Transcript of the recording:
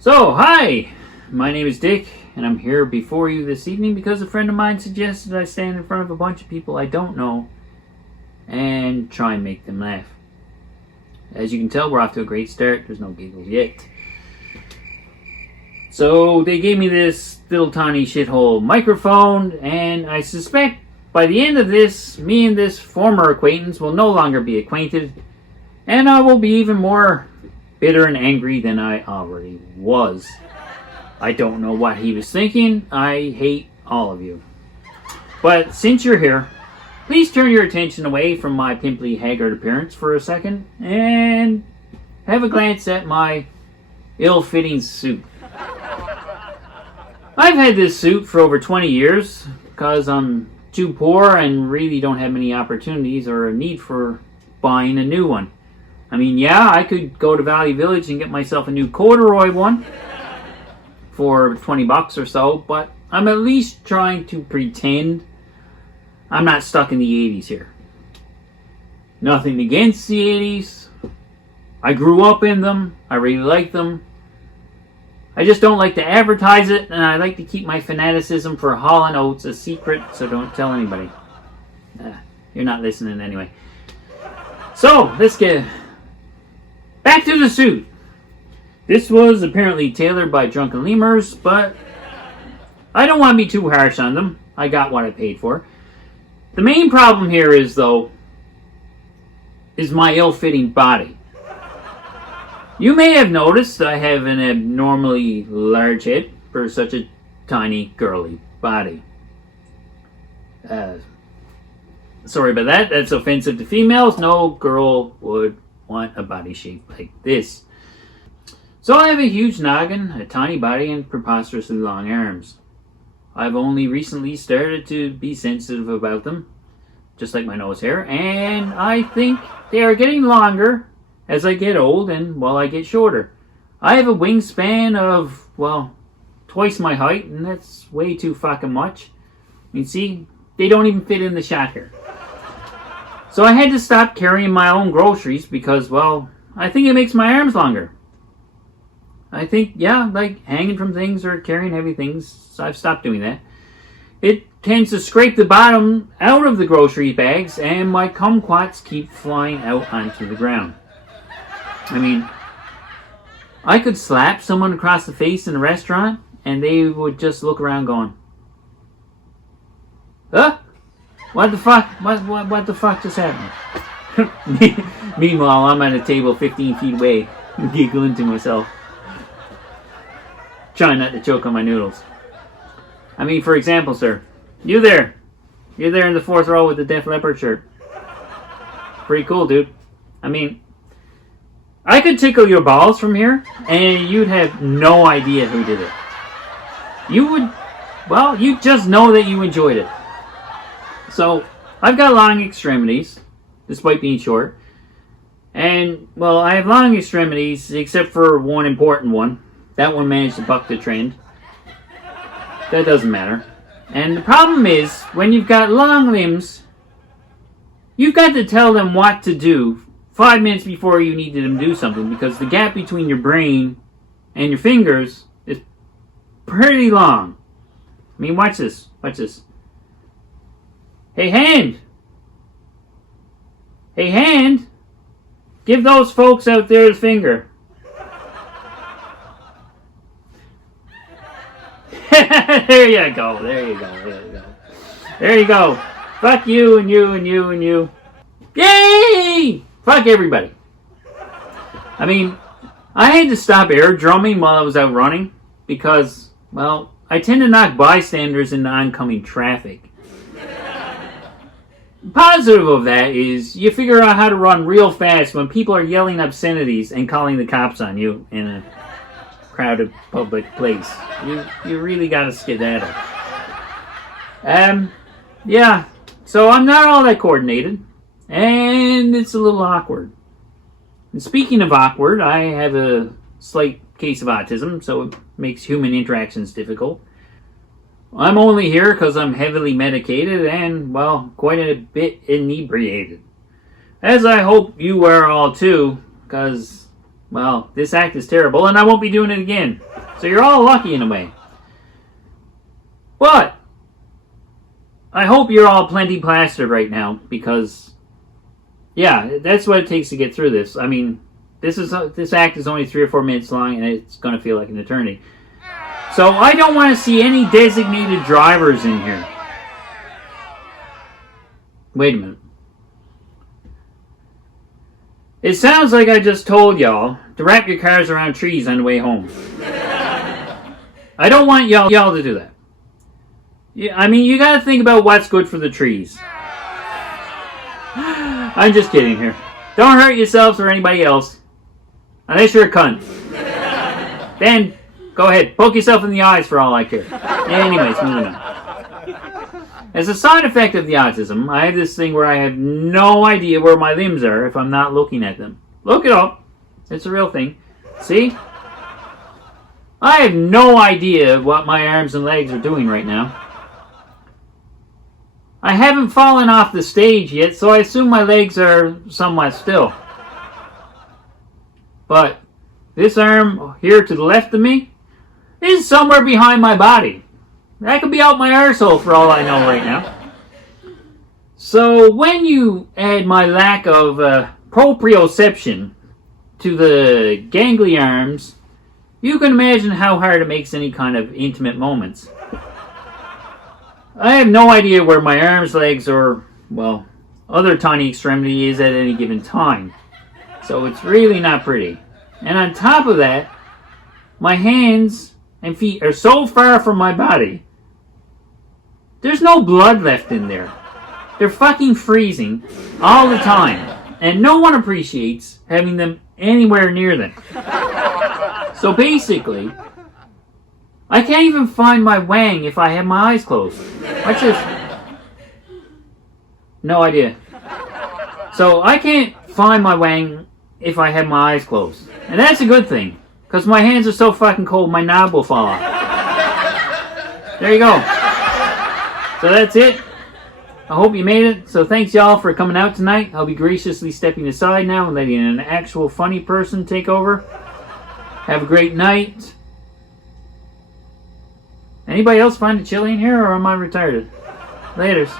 So, hi! My name is Dick, and I'm here before you this evening because a friend of mine suggested I stand in front of a bunch of people I don't know and try and make them laugh. As you can tell, we're off to a great start. There's no giggles yet. So, they gave me this little tiny shithole microphone, and I suspect by the end of this, me and this former acquaintance will no longer be acquainted, and I will be even more bitter and angry than I already was. I don't know what he was thinking. I hate all of you. But since you're here, please turn your attention away from my pimply, haggard appearance for a second and have a glance at my ill-fitting suit. I've had this suit for over 20 years because I'm too poor and really don't have many opportunities or a need for buying a new one. I mean, yeah, I could go to Valley Village and get myself a new corduroy one for $20 or so, but I'm at least trying to pretend I'm not stuck in the 80s here. Nothing against the 80s. I grew up in them. I really like them. I just don't like to advertise it, and I like to keep my fanaticism for Hall & Oates a secret, so don't tell anybody. You're not listening anyway. So, let's get back to the suit. This was apparently tailored by drunken lemurs, but I don't want to be too harsh on them. I got what I paid for. The main problem here is, though, is my ill-fitting body. You may have noticed I have an abnormally large head for such a tiny, girly body. Sorry about that. That's offensive to females. No girl would want a body shape like this. So I have a huge noggin, a tiny body, and preposterously long arms. I've only recently started to be sensitive about them, just like my nose hair, and I think they are getting longer as I get old and while I get shorter. I have a wingspan of, well, twice my height, and that's way too fucking much. You see, they don't even fit in the shot here. So I had to stop carrying my own groceries because, well, I think it makes my arms longer. I think, yeah, like hanging from things or carrying heavy things, so I've stopped doing that. It tends to scrape the bottom out of the grocery bags, and my kumquats keep flying out onto the ground. I mean, I could slap someone across the face in a restaurant, and they would just look around going, huh? What the fuck? What the fuck just happened? Meanwhile, I'm at a table 15 feet away, giggling to myself. Trying not to choke on my noodles. I mean, for example, sir, you there. You're there in the fourth row with the Def Leppard shirt. Pretty cool, dude. I mean, I could tickle your balls from here, and you'd have no idea who did it. You would, well, you'd just know that you enjoyed it. So, I've got long extremities, despite being short. And, well, I have long extremities, except for one important one. That one managed to buck the trend. That doesn't matter. And the problem is, when you've got long limbs, you've got to tell them what to do 5 minutes before you need them to do something, because the gap between your brain and your fingers is pretty long. I mean, watch this. Watch this. Hey, hand! Hey, hand! Give those folks out there the finger. There you go. There you go. There you go. There you go. Fuck you and you and you and you. Yay! Fuck everybody. I mean, I had to stop air drumming while I was out running because, well, I tend to knock bystanders into oncoming traffic. Positive of that is you figure out how to run real fast when people are yelling obscenities and calling the cops on you in a crowded public place. You really gotta skedaddle. Yeah, so I'm not all that coordinated, and it's a little awkward. And speaking of awkward, I have a slight case of autism, so it makes human interactions difficult. I'm only here because I'm heavily medicated and, well, quite a bit inebriated. As I hope you are all too, because, well, this act is terrible and I won't be doing it again. So you're all lucky in a way. But I hope you're all plenty plastered right now, because yeah, that's what it takes to get through this. I mean, this act is only 3 or 4 minutes long, and it's going to feel like an eternity. So I don't want to see any designated drivers in here. Wait a minute. It sounds like I just told y'all to wrap your cars around trees on the way home. I don't want y'all to do that. I mean, you gotta think about what's good for the trees. I'm just kidding here. Don't hurt yourselves or anybody else. Unless you're a cunt. Then, go ahead. Poke yourself in the eyes for all I care. Anyways, moving on. As a side effect of the autism, I have this thing where I have no idea where my limbs are if I'm not looking at them. Look it up. It's a real thing. See? I have no idea what my arms and legs are doing right now. I haven't fallen off the stage yet, so I assume my legs are somewhat still. But this arm here to the left of me is somewhere behind my body. That could be out my arsehole for all I know right now. So when you add my lack of proprioception to the gangly arms, you can imagine how hard it makes any kind of intimate moments. I have no idea where my arms, legs, or, well, other tiny extremity is at any given time. So it's really not pretty. And on top of that, my hands and feet are so far from my body, there's no blood left in there. They're fucking freezing all the time. And no one appreciates having them anywhere near them. So basically, I can't even find my wang if I have my eyes closed. I just... no idea. So I can't find my wang if I have my eyes closed. And that's a good thing, because my hands are so fucking cold my knob will fall off. There you go. So that's it. I hope you made it. So thanks y'all for coming out tonight. I'll be graciously stepping aside now and letting an actual funny person take over. Have a great night. Anybody else find it chilly in here, or am I retarded? Laters.